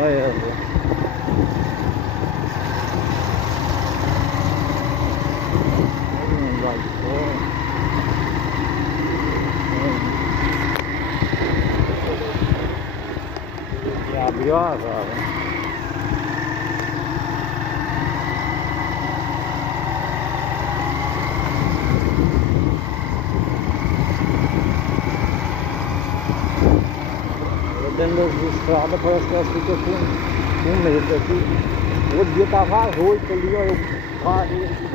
Olha, não vai de fora. Já abriu a vala. Dentro das estradas parece que elas ficam com medo aqui. O outro dia tava às 8 ali, ó, eu parei aqui.